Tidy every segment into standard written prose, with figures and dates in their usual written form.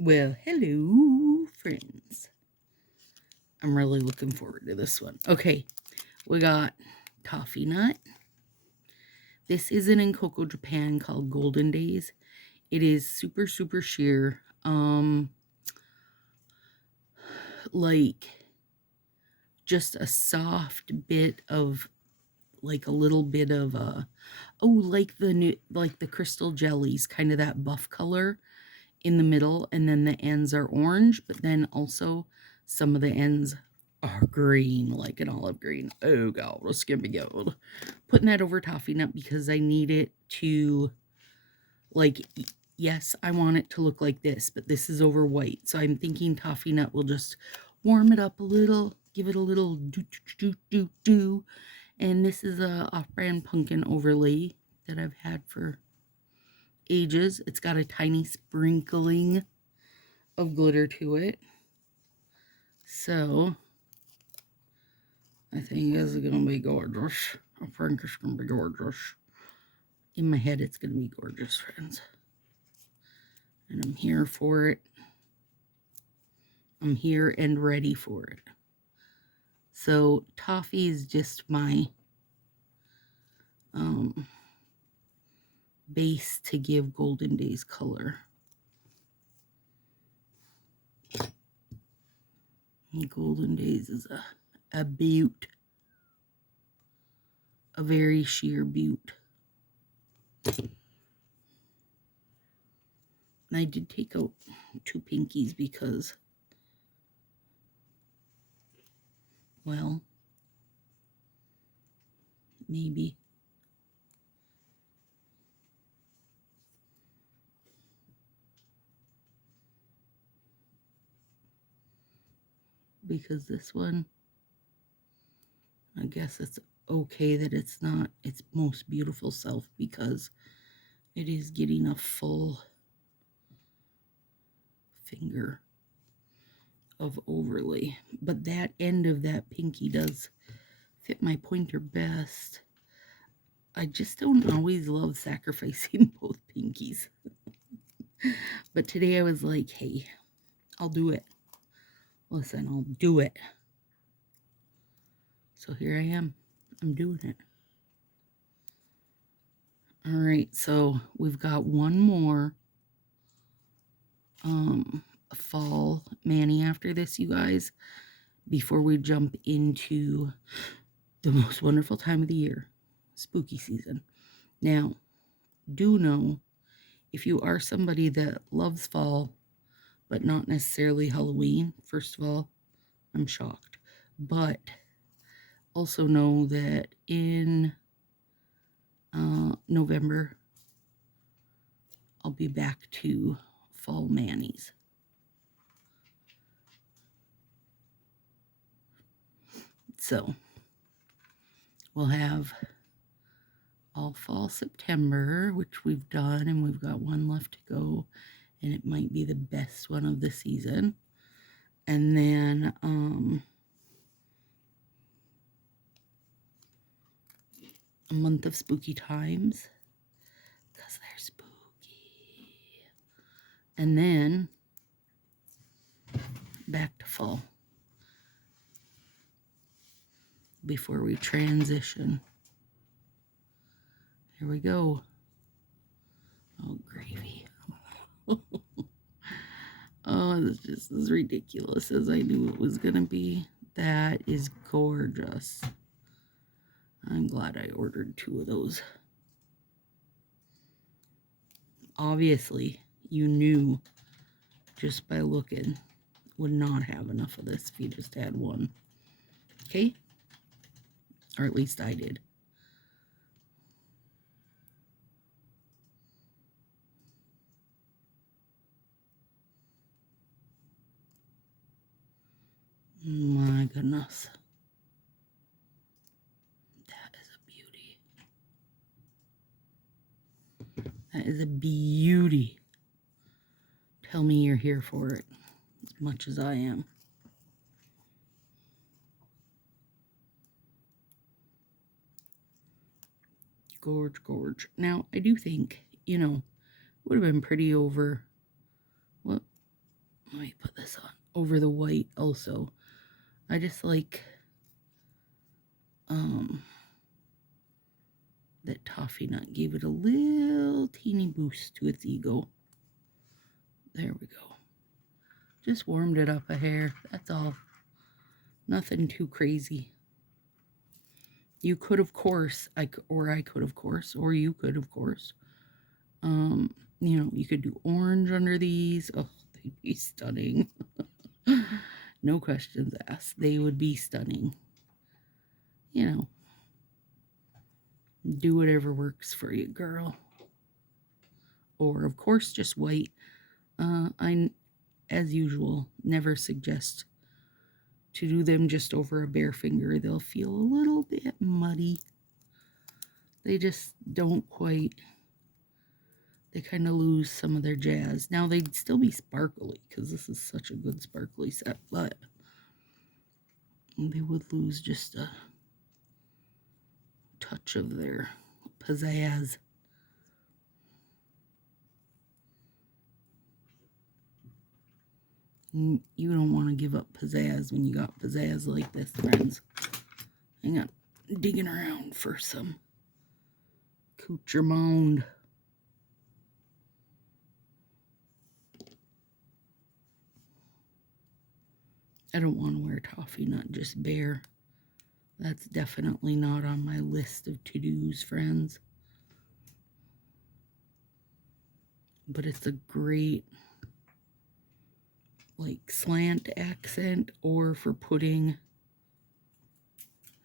Well, hello, friends. I'm really looking forward to this one. Okay, we got Toffee Nut. This is an incoco Japan called Golden Days. It is super, super sheer. Like just a soft bit of, like a little bit of like the crystal jellies, kind of that buff color in the middle, and then the ends are orange, but then also some of the ends are green, like an olive green. Oh god, it's gonna be gold. Putting that over toffee nut because I need it to, like, yes, I want it to look like this, but this is over white, so I'm thinking toffee nut will just warm it up a little, give it a little do do do do do. And this is a off-brand pumpkin overlay that I've had for ages. It's got a tiny sprinkling of glitter to it. So I think it's gonna be gorgeous. I think it's gonna be gorgeous. In my head, it's gonna be gorgeous, friends. And I'm here for it. I'm here and ready for it. So toffee is just my base to give Golden Days color. And Golden Days is a beaut. A very sheer beaut. And I did take out 2 pinkies because, well, maybe. Because this one, I guess it's okay that it's not its most beautiful self because it is getting a full finger of overlay. But that end of that pinky does fit my pointer best. I just don't always love sacrificing both pinkies. But today I was like, hey, I'll do it. Listen, I'll do it. So here I am. I'm doing it. All right, so we've got one more fall mani after this, you guys, before we jump into the most wonderful time of the year, spooky season. Now, do know, if you are somebody that loves fall, but not necessarily Halloween, first of all, I'm shocked. But also know that in November, I'll be back to fall manis. So we'll have all fall September, which we've done, and we've got one left to go, and it might be the best one of the season. And then a month of spooky times, because they're spooky. And then back to fall before we transition. Here we go. Oh, gravy. Oh, it's just as ridiculous as I knew it was going to be. That is gorgeous. I'm glad I ordered 2 of those. Obviously, you knew just by looking, would not have enough of this if you just had one. Okay? Or at least I did. My goodness. That is a beauty. That is a beauty. Tell me you're here for it as much as I am. Gorge, gorge. Now, I do think, it would have been pretty over. What? Let me put this on over the white also. I just like that toffee nut gave it a little teeny boost to its ego. There we go. Just warmed it up a hair, that's all. Nothing too crazy. You could, of course, I could, of course, or you could, of course. You know, you could do orange under these. Oh, they'd be stunning. No questions asked. They would be stunning. You know, do whatever works for you, girl. Or, of course, just white. I, as usual, never suggest to do them just over a bare finger. They'll feel a little bit muddy. They just don't quite, they kind of lose some of their jazz. Now, they'd still be sparkly because this is such a good sparkly set, but they would lose just a touch of their pizzazz. You don't want to give up pizzazz when you got pizzazz like this, friends. Hang on, digging around for some accoutrement. I don't want to wear toffee nut just bare. That's definitely not on my list of to-dos, friends. But it's a great, like, slant accent, or for putting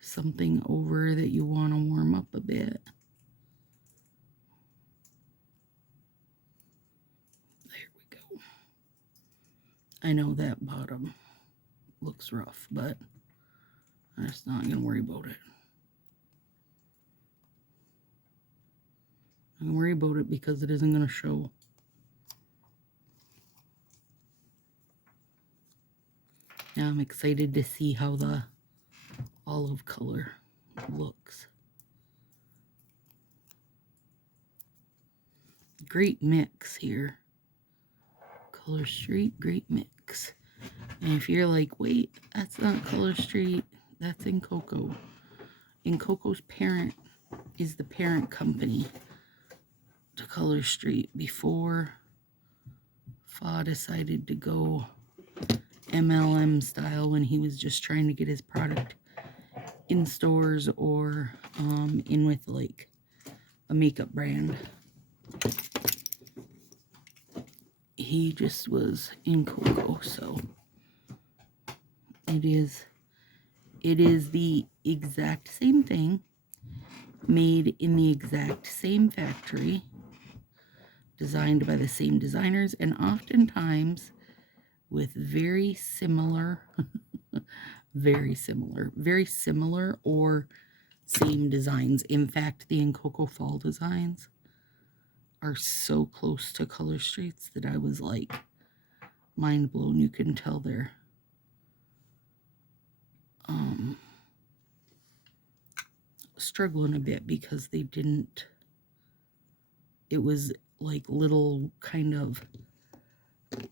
something over that you want to warm up a bit. There we go. I know that bottom looks rough, but I'm just not going to worry about it. I'm going to worry about it because it isn't going to show. Now I'm excited to see how the olive color looks. Great mix here. Color Street, great mix. And if you're like, wait, that's not Color Street, that's Incoco. Incoco's parent is the parent company to Color Street before Fa decided to go MLM style when he was just trying to get his product in stores or in with like a makeup brand. He just was Incoco, so it is the exact same thing, made in the exact same factory, designed by the same designers, and oftentimes with very similar or same designs. In fact, the Incoco fall designs are so close to Color Streets that I was like mind blown. You can tell they're struggling a bit because they didn't, it was like little kind of,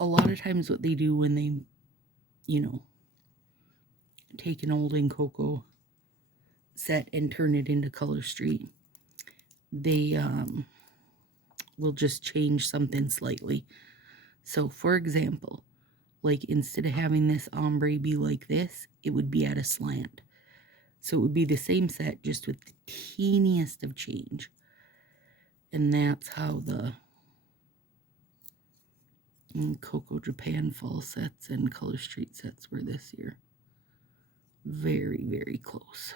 a lot of times what they do when they, you know, take an old Incoco set and turn it into Color Street, they will just change something slightly. So for example, like instead of having this ombre be like this, it would be at a slant. So it would be the same set, just with the teeniest of change. And that's how the Coco Japan fall sets and Color Street sets were this year. Very, very close.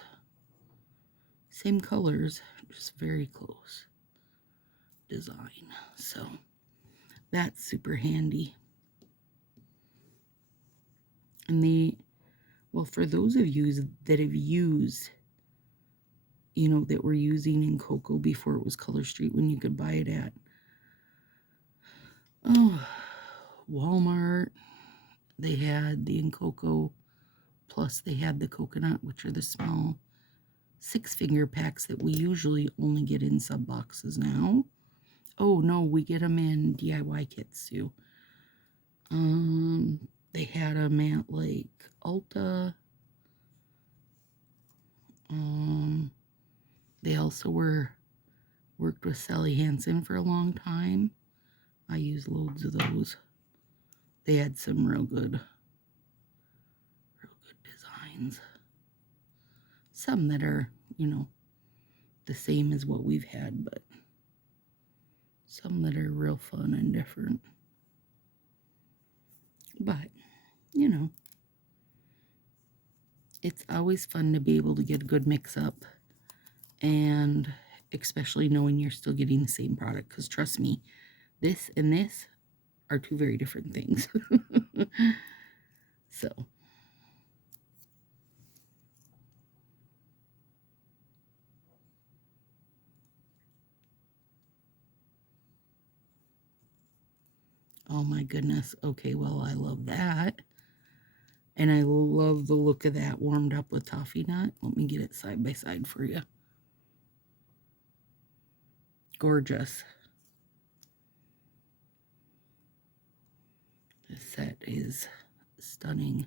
Same colors, just very close design. So that's super handy. And well, for those of you that have used, you know, that were using Incoco before it was Color Street, when you could buy it at Walmart, they had the Incoco, plus they had the coconut, which are the small 6-finger packs that we usually only get in sub boxes now. Oh no, we get them in DIY kits too. They had them at like Ulta. They also worked with Sally Hansen for a long time. I used loads of those. They had some real good designs. Some that are, you know, the same as what we've had, but some that are real fun and different. But, you know, it's always fun to be able to get a good mix-up, and especially knowing you're still getting the same product, because trust me, this and this are two very different things. So, oh my goodness. Okay, well, I love that. And I love the look of that warmed up with toffee nut. Let me get it side by side for you. Gorgeous. This set is stunning.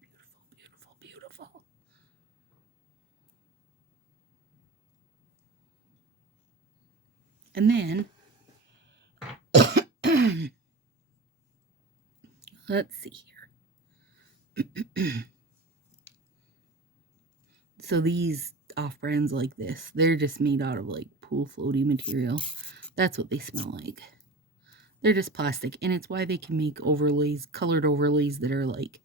Beautiful, beautiful, beautiful. And then, let's see here. So these off-brands like this, they're just made out of like pool floaty material. That's what they smell like. They're just plastic, and it's why they can make overlays, colored overlays that are like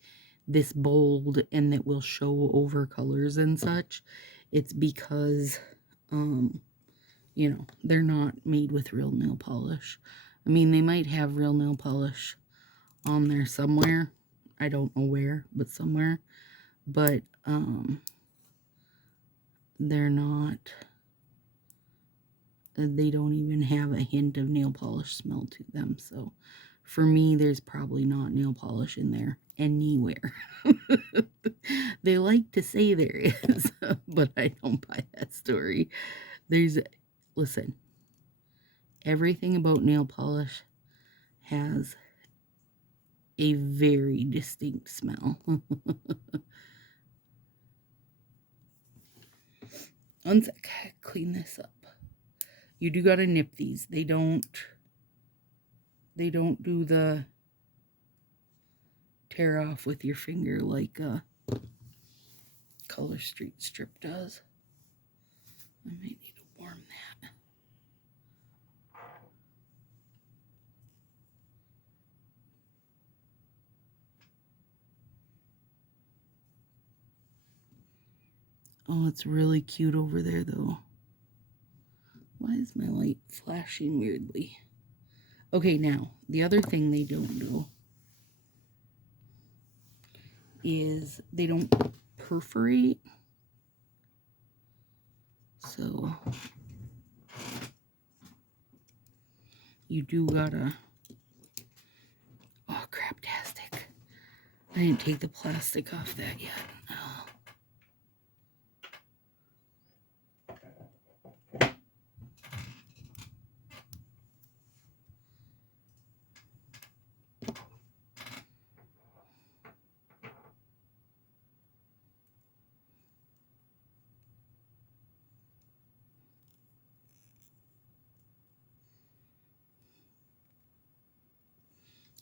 this bold and that will show over colors and such. It's because, you know, they're not made with real nail polish. I mean, they might have real nail polish on there somewhere. I don't know where, but somewhere. But, they're not, they don't even have a hint of nail polish smell to them. So for me, there's probably not nail polish in there anywhere. They like to say there is, but I don't buy that story. Listen, everything about nail polish has a very distinct smell. One sec, clean this up. You do gotta nip these. They don't do the tear off with your finger like Color Street strip does. I might need to warm that. Oh, it's really cute over there though. Why is my light flashing weirdly? Okay, now, the other thing they don't do is they don't perforate. So, you do gotta... Oh, craptastic. I didn't take the plastic off that yet. Oh.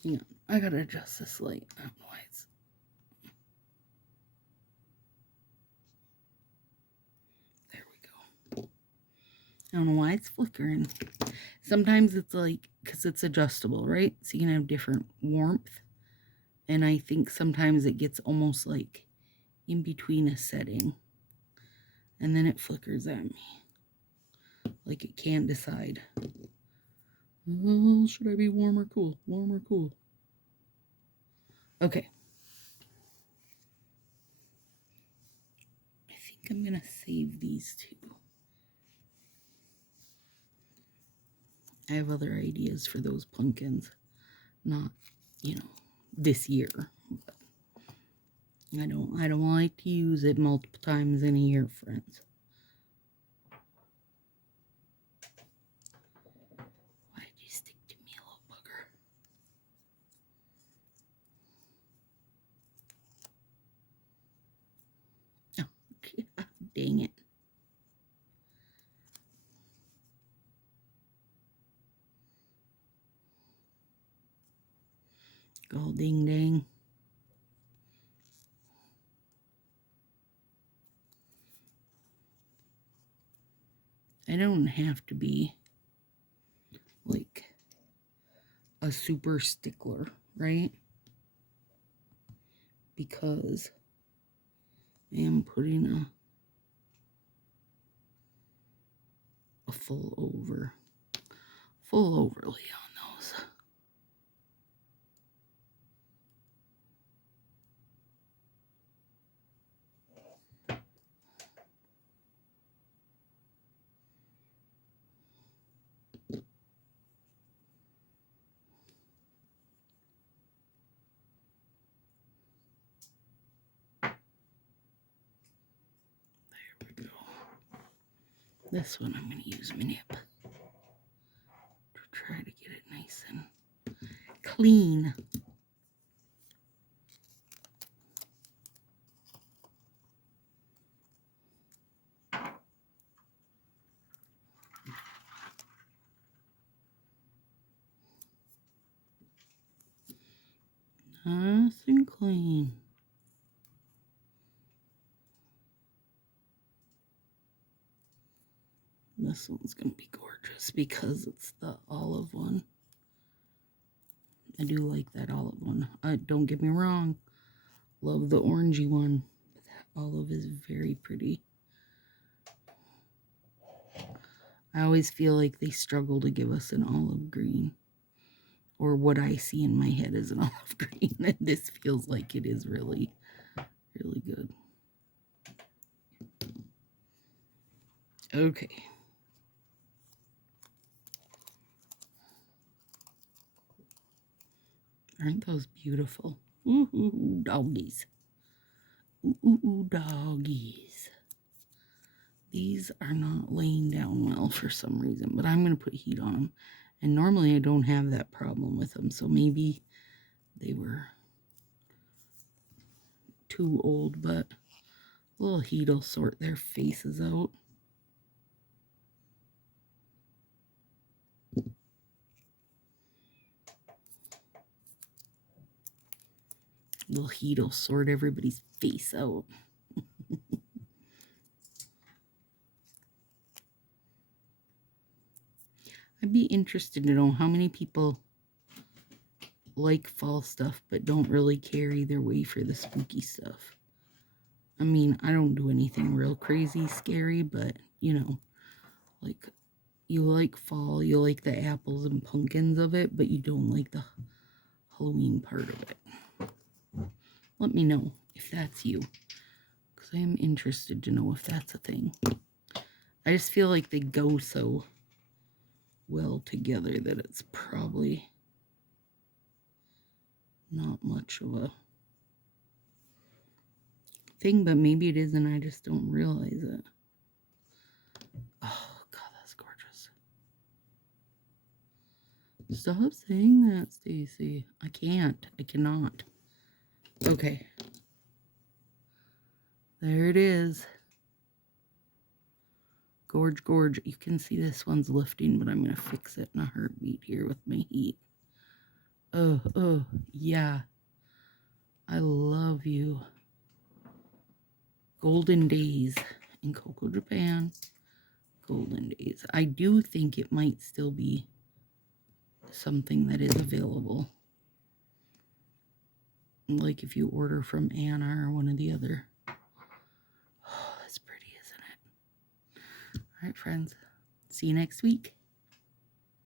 Hang on, I gotta adjust this light. I don't know why it's... There we go. I don't know why it's flickering. Sometimes it's like, because it's adjustable, right? So you can have different warmth. And I think sometimes it gets almost like in between a setting. And then it flickers at me. Like it can't decide. Oh, should I be warm or cool? Warm or cool? Okay. I think I'm going to save these two. I have other ideas for those pumpkins. Not, you know, this year. But I don't like to use it multiple times in a year, friends. Oh, ding dang. I don't have to be like a super stickler, right? Because I am putting a full overlay on those. There we go. This one I'm going to use my nip to try to get it nice and clean. Nice and clean. This one's going to be gorgeous because it's the olive one. I do like that olive one. Don't get me wrong. Love the orangey one. But that olive is very pretty. I always feel like they struggle to give us an olive green. Or what I see in my head is an olive green. And this feels like it is really, really good. Okay. Aren't those beautiful? Ooh, ooh, ooh, doggies. Ooh, ooh, ooh, doggies. These are not laying down well for some reason, but I'm going to put heat on them. And normally I don't have that problem with them, so maybe they were too old, but a little heat will sort their faces out. A little heat will sort everybody's face out. I'd be interested to know how many people like fall stuff but don't really carry their way for the spooky stuff. I mean, I don't do anything real crazy scary, but, you know, like, you like fall, you like the apples and pumpkins of it, but you don't like the Halloween part of it. Let me know if that's you, because I am interested to know if that's a thing. I just feel like they go so well together that it's probably not much of a thing, but maybe it is and I just don't realize it. Oh, God, that's gorgeous. Stop saying that, Stacy. I can't. I cannot. Okay. There it is. Gorge, gorge. You can see this one's lifting, but I'm going to fix it in a heartbeat here with my heat. Oh, yeah. I love you. Golden Days in Coco, Japan. Golden Days. I do think it might still be something that is available. Like if you order from Anna or one of the other. Oh, that's pretty, isn't it? All right, friends. See you next week.